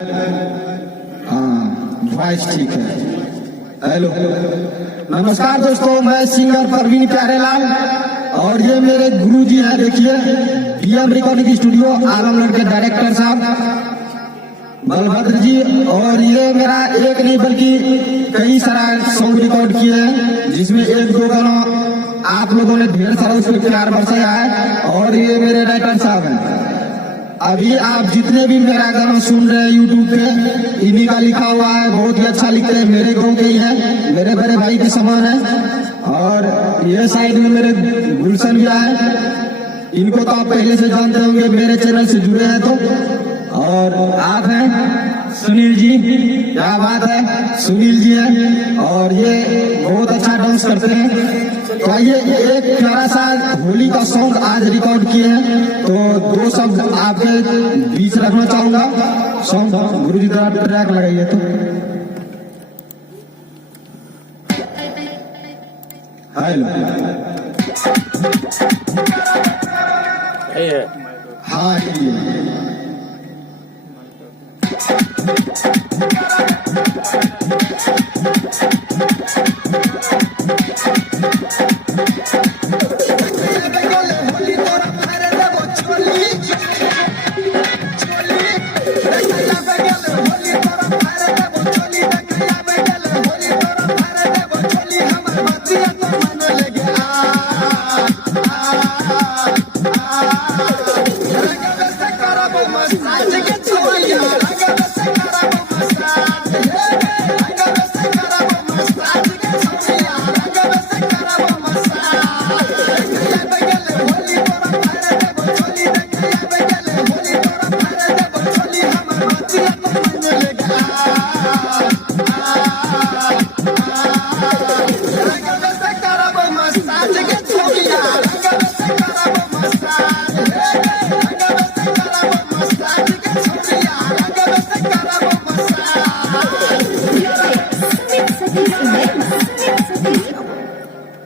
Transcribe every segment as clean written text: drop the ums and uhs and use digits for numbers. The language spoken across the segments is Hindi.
हाँ, वॉइस ठीक है। हेलो, नमस्कार दोस्तों, मैं सिंगर परवीन प्यारेलाल और ये मेरे गुरुजी हैं। देखिए, बीएम रिकॉर्डिंग स्टूडियो आलमगढ़ के डायरेक्टर साहब बलभद्र जी। और ये मेरा एक नहीं बल्कि कई सारा सॉन्ग रिकॉर्ड किए हैं, जिसमें एक दो गाना आप लोगों ने ढेर सारा उसमें प्यार बरसाया है। और ये मेरे राइटर साहब हैं। अभी आप जितने भी मेरा गाना सुन रहे हैं यूट्यूब पे, इन्हीं का लिखा हुआ है। बहुत ही अच्छा लिखते हैं, मेरे गाँव के ही हैं, मेरे बड़े भाई के समान है। और ये साइड में मेरे गुलशन भी आए, इनको तो आप पहले से जानते होंगे, मेरे चैनल से जुड़े हैं तो। और आप हैं सुनील जी, क्या बात है, सुनील जी हैं और ये बहुत अच्छा डांस करते हैं। तो आइए एक प्यारा सा होली का सॉन्ग आज रिकॉर्ड किए हैं, तो दो शब्द आपके बीच रखना चाहूंगा। सॉन्ग गुरुजी द्वारा ट्रैक लगाइए तो। हेलो, हाँ ये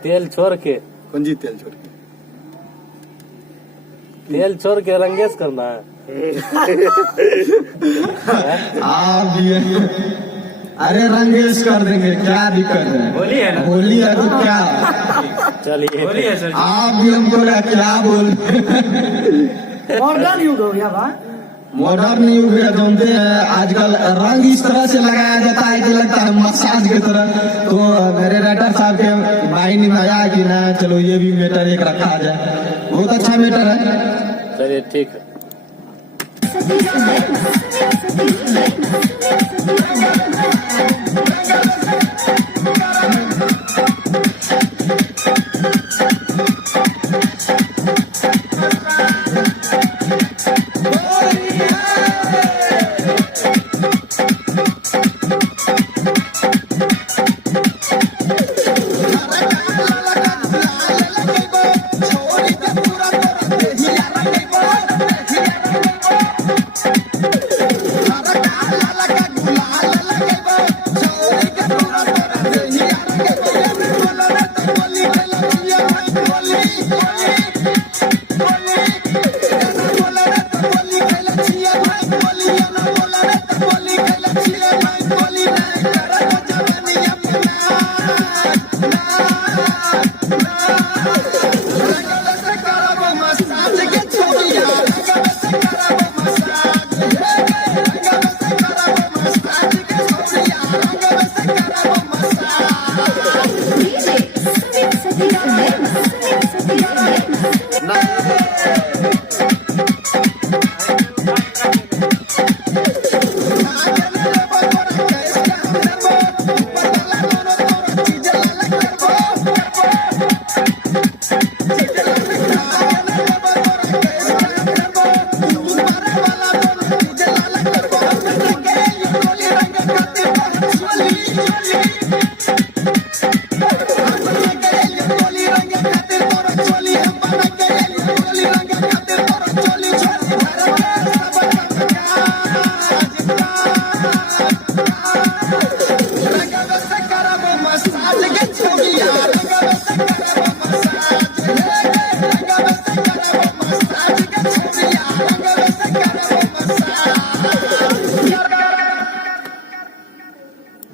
तेल छोड़ के कौन जी तेल छोड़ के तेल छोड़ के रंगेश करना है। आप भी अरे रंगेश कर देंगे, क्या दिक्कत है। होली है ना, होली है तो क्या। चलिए होली है सर। आप भी हमको क्या बोल मॉडर्न युग हो गया भाई, मॉडर्न युग है। जानते हैं आजकल रंग इस तरह से लगाया जाता है कि लगता है मसाज की तरह। तो मेरे राइटर साहब के माइंड में आया कि ना चलो ये भी मैटर एक रखा जाए, बहुत अच्छा मैटर है। चलिए ठीक है।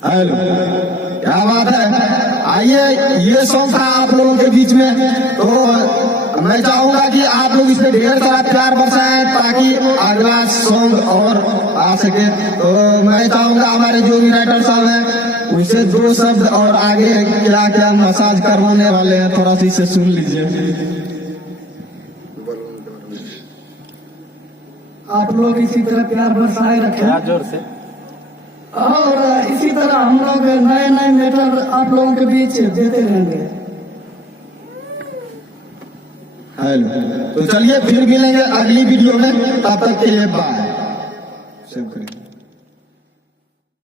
हेलो, क्या बात है। आइए, ये सॉन्ग था आप लोगों के बीच में, तो मैं चाहूंगा कि आप लोग इसमें ढेर सारा प्यार बरसाएं ताकि अगला सॉन्ग और आ सके। तो मैं चाहूंगा हमारे जो भी राइटर साहब हैं उनसे दो शब्द और आगे क्या क्या मसाज करवाने वाले हैं थोड़ा सा इसे सुन लीजिए। आप लोग इसी तरह प्यार बरसाए रखें क्या जोर से। और इसी तरह हम लोग नए नए मैटर आप लोगों के बीच देते रहेंगे। हेलो, तो चलिए फिर मिलेंगे अगली वीडियो में, तब तक के लिए बाय।